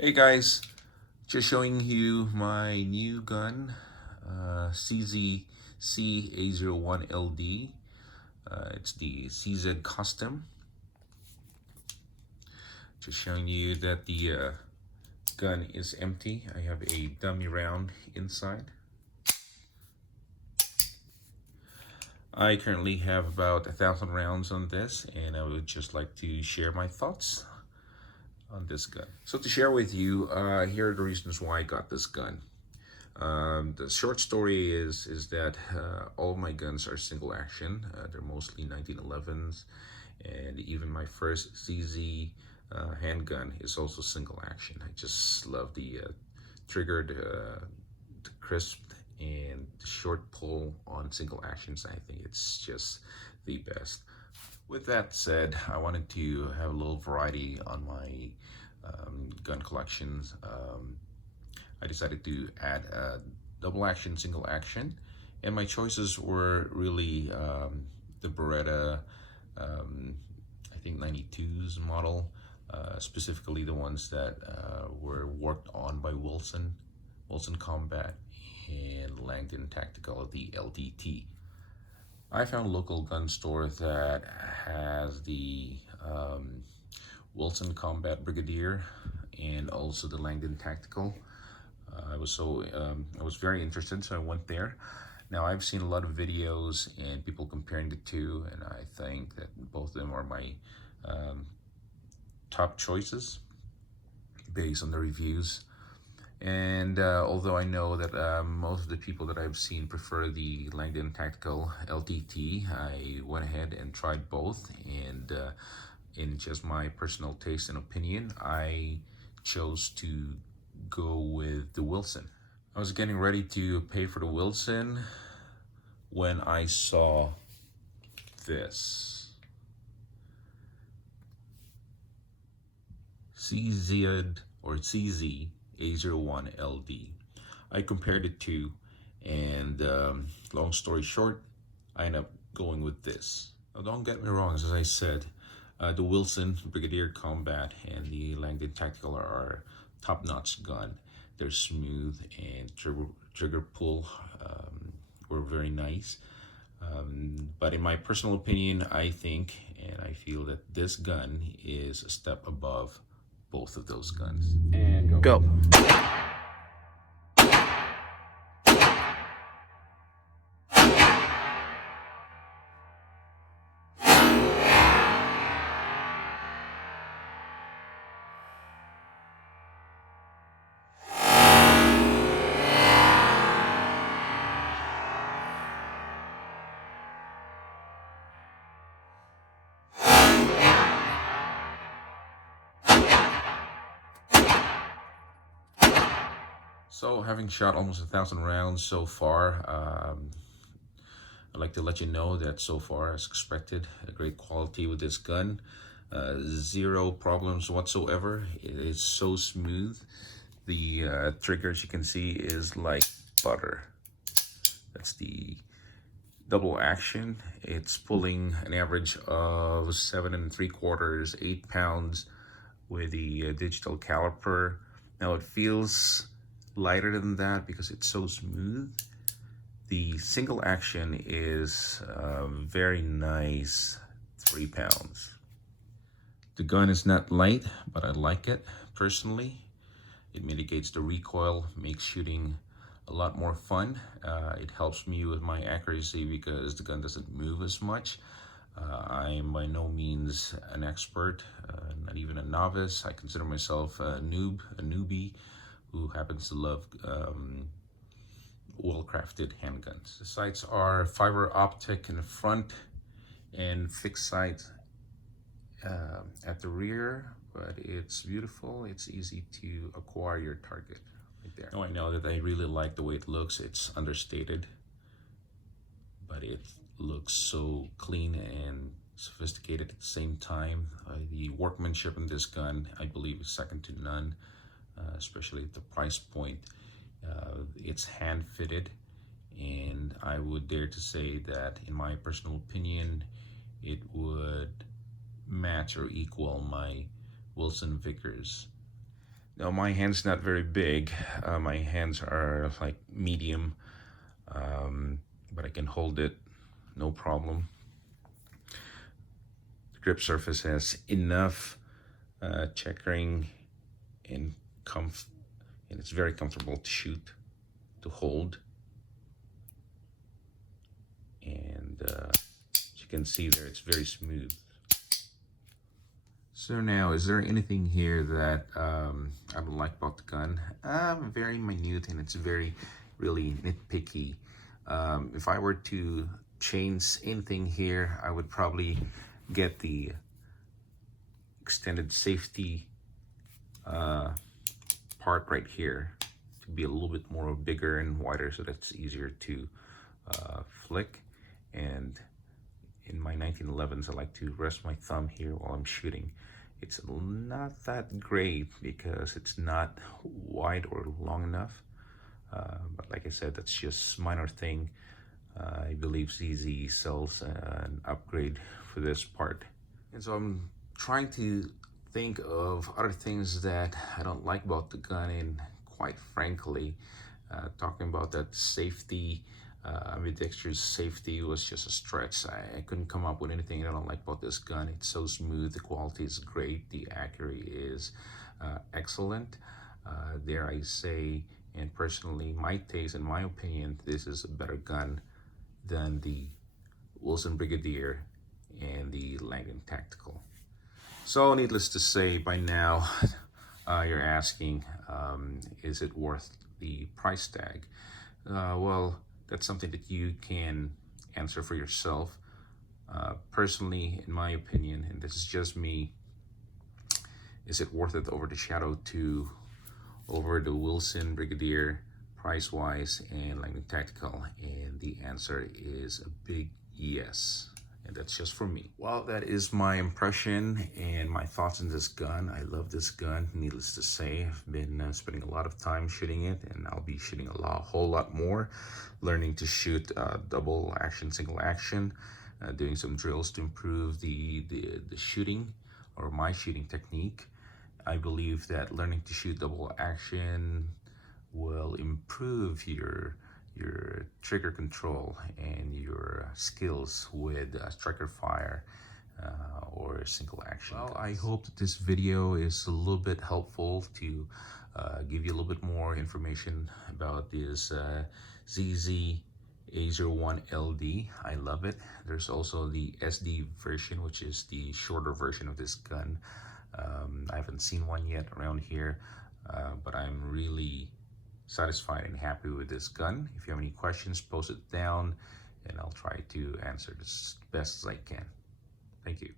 Hey guys, just showing you my new gun, CZC A01 Ld. It's the CZ Custom. Just showing you that the gun is empty. I have a dummy round inside. I currently have about 1,000 rounds on this, and I would just like to share my thoughts on this gun. So to share with you, here are the reasons why I got this gun. The short story is that all of my guns are single action. They're mostly 1911s, and even my first CZ handgun is also single action. I just love the triggered, the crisp, and the short pull on single actions. I think it's just the best. With that said, I wanted to have a little variety on my gun collections. I decided to add a double action, single action, and my choices were really the Beretta, I think 92's model, specifically the ones that were worked on by Wilson Combat, and Langdon Tactical, the LDT. I found a local gun store that has the Wilson Combat Brigadier and also the Langdon Tactical. I was very interested, so I went there. Now I've seen a lot of videos and people comparing the two, and I think that both of them are my top choices based on the reviews. And although I know that most of the people that I've seen prefer the Langdon Tactical LTT, I went ahead and tried both, and in just my personal taste and opinion, I chose to go with the Wilson. I was getting ready to pay for the Wilson when I saw this CZ or CZ A01 Ld. I compared the two, and long story short, I ended up going with this. Now, don't get me wrong, as I said, the Wilson Brigadier Combat and the Langdon Tactical are top-notch gun. They're smooth, and trigger pull were very nice. But in my personal opinion, I think and I feel that this gun is a step above both of those guns. And go. So, having shot almost 1,000 rounds so far, I'd like to let you know that so far, as expected, a great quality with this gun. Zero problems whatsoever. It is so smooth. The trigger, as you can see, is like butter. That's the double action. It's pulling an average of 7.75, 8 pounds with the digital caliper. Now it feels lighter than that because it's so smooth. The single action is very nice, 3 pounds. The gun is not light, but I like it personally. It mitigates the recoil, makes shooting a lot more fun. It helps me with my accuracy because the gun doesn't move as much. I am by no means an expert, not even a novice. I consider myself a newbie who happens to love well-crafted handguns. The sights are fiber optic in the front and fixed sights at the rear, but it's beautiful. It's easy to acquire your target right there. Now I know that I really like the way it looks. It's understated, but it looks so clean and sophisticated at the same time. The workmanship in this gun, I believe, is second to none, especially at the price point. It's hand fitted, and I would dare to say that, in my personal opinion, it would match or equal my Wilson Vickers. Now my hand's not very big. My hands are like medium, but I can hold it, no problem. The grip surface has enough checkering and and it's very comfortable to shoot, to hold. And as you can see there, it's very smooth. So now, is there anything here that I don't like about the gun? Very minute, and it's very, really nitpicky. If I were to change anything here, I would probably get the extended safety part right here to be a little bit more bigger and wider so that's easier to flick. And in my 1911s, I like to rest my thumb here while I'm shooting. It's not that great because it's not wide or long enough. But like I said, that's just minor thing. I believe ZZ sells an upgrade for this part. And so I'm trying to think of other things that I don't like about the gun, and quite frankly, talking about that safety, ambidextrous safety was just a stretch. I couldn't come up with anything I don't like about this gun. It's so smooth, the quality is great, the accuracy is excellent. Dare I say, and personally, my taste and my opinion, this is a better gun than the Wilson Brigadier and the Langdon Tactical. So needless to say, by now you're asking, is it worth the price tag? Well, that's something that you can answer for yourself. Personally, in my opinion, and this is just me, is it worth it over the Shadow 2, over the Wilson Brigadier, price-wise, and Langdon Tactical? And the answer is a big yes. And that's just for me. Well, that is my impression and my thoughts on this gun. I love this gun, needless to say. I've been spending a lot of time shooting it, and I'll be shooting a whole lot more, learning to shoot double action, single action, doing some drills to improve the shooting, or my shooting technique. I believe that learning to shoot double action will improve your trigger control and your skills with striker fire or single action. Well, I hope that this video is a little bit helpful to give you a little bit more information about this ZZ A01 Ld. I love it. There's also the SD version, which is the shorter version of this gun. I haven't seen one yet around here, but I'm really satisfied and happy with this gun. If you have any questions, post it down and I'll try to answer as best as I can. Thank you.